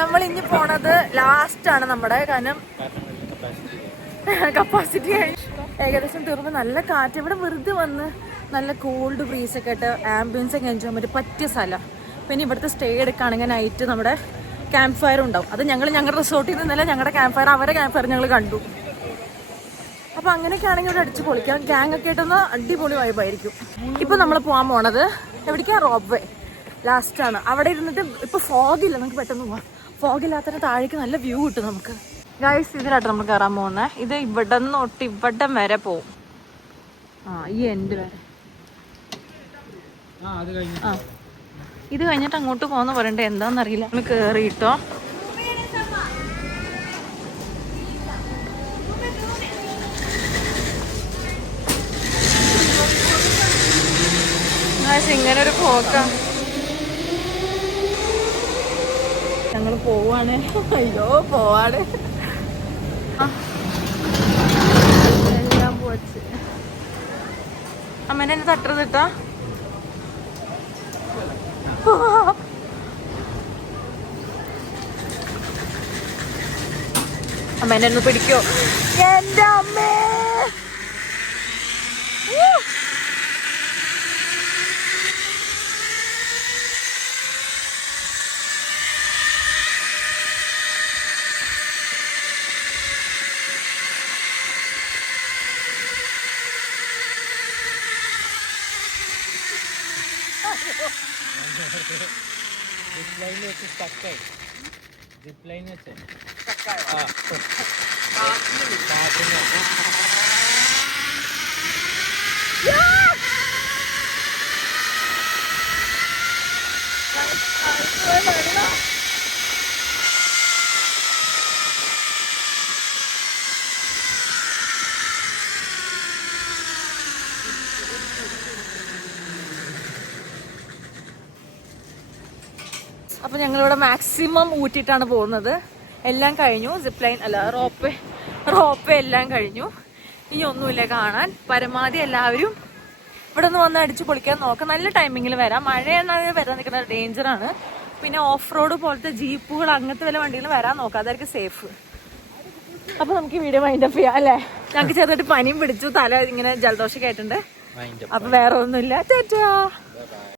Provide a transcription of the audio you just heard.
നമ്മൾ ഇനി പോണത് ലാസ്റ്റ് ആണ് നമ്മുടെ, കാരണം കപ്പാസിറ്റി ഏകദേശം തീർന്ന്. നല്ല കാറ്റ്, ഇവിടെ വെറുതെ വന്ന് നല്ല കോൾഡ് ബ്രീസൊക്കെ ആയിട്ട് ആംബിയൻസ് ഒക്കെ എൻജോയ് ചെയ്യാൻ പറ്റിയ സ്ഥലം. പിന്നെ ഇവിടുത്തെ സ്റ്റേ എടുക്കുകയാണെങ്കിൽ നൈറ്റ് നമ്മുടെ ക്യാമ്പ് ഫയർ ഉണ്ടാവും. അത് ഞങ്ങളുടെ റിസോർട്ടിൽ നിന്നല്ല, ഞങ്ങളുടെ ക്യാമ്പ് ഫയർ, അവരെ ക്യാമ്പ് ഫയർ ഞങ്ങൾ കണ്ടു. അപ്പോൾ അങ്ങനെയൊക്കെ ആണെങ്കിൽ ഇവിടെ അടിച്ച് പൊളിക്കാം. ഗ്യാങ് ഒക്കെ ആയിട്ടൊന്ന് അടിപൊളി വൈബായിരിക്കും. ഇപ്പം നമ്മൾ പോകാൻ പോണത് എവിടേക്കാണ്? റോപ്പ് വേ ലാസ്റ്റാണ്. അവിടെ ഇരുന്നിട്ട് ഇപ്പോൾ ഫോഗില്ല, നമുക്ക് പെട്ടെന്ന് പോവാം. ഫോഗില്ലാത്തതിന് താഴേക്ക് നല്ല വ്യൂ കിട്ടും നമുക്ക്. ഗൈസ്, ഇതിലായിട്ട് നമ്മൾ കയറാൻ പോകുന്നത്. ഇത് ഇവിടെ നിന്ന് തൊട്ട് ഇവിടം വരെ പോവും. ഈ എൻഡ് വരെ. ഇത് കഴിഞ്ഞിട്ട് അങ്ങോട്ട് പോകുന്ന പറയണ്ടേ, എന്താണെന്നറിയില്ല. നമ്മൾ കയറിയിട്ടോ. ഇങ്ങനെ ഒരു പോക്കാ. ഞങ്ങൾ പോവാണ്. അയ്യോ പോവാണ്. എല്ലാം പോച്ച്. അമ്മേനെ തട്ടരുതിട്ടാ. അമ്മേനെ ഒന്ന് പിടിക്കോ? എന്റെ അമ്മേ. അപ്പോൾ ഞങ്ങളിവിടെ മാക്സിമം ഊറ്റിയിട്ടാണ് പോകുന്നത്. എല്ലാം കഴിഞ്ഞു. സിപ്പ് ലൈൻ അല്ല, റോപ്പ് എല്ലാം കഴിഞ്ഞു. ഇനി ഒന്നുമില്ല കാണാൻ. പരമാവധി എല്ലാവരും ഇവിടെ ഒന്ന് വന്ന് അടിച്ച് പൊളിക്കാൻ നോക്കാം. നല്ല ടൈമിങ്ങിൽ വരാം. മഴയാണ് വരാൻ നിൽക്കുന്നത്, ഡേഞ്ചറാണ്. പിന്നെ ഓഫ് റോഡ് പോലത്തെ ജീപ്പുകൾ അങ്ങനത്തെ വല്ല വണ്ടികൾ വരാൻ നോക്കാം, അതായിരിക്കും സേഫ്. അപ്പോൾ നമുക്ക് ഈ വീഡിയോ വൈൻഡപ്പ് ചെയ്യാം അല്ലേ? ഞങ്ങൾക്ക് ചെറുതായിട്ട് പനിയും പിടിച്ചു, തല ഇങ്ങനെ ജലദോഷമൊക്കെ ആയിട്ടുണ്ട്. അപ്പോൾ വേറെ ഒന്നുമില്ല. ടാറ്റാ.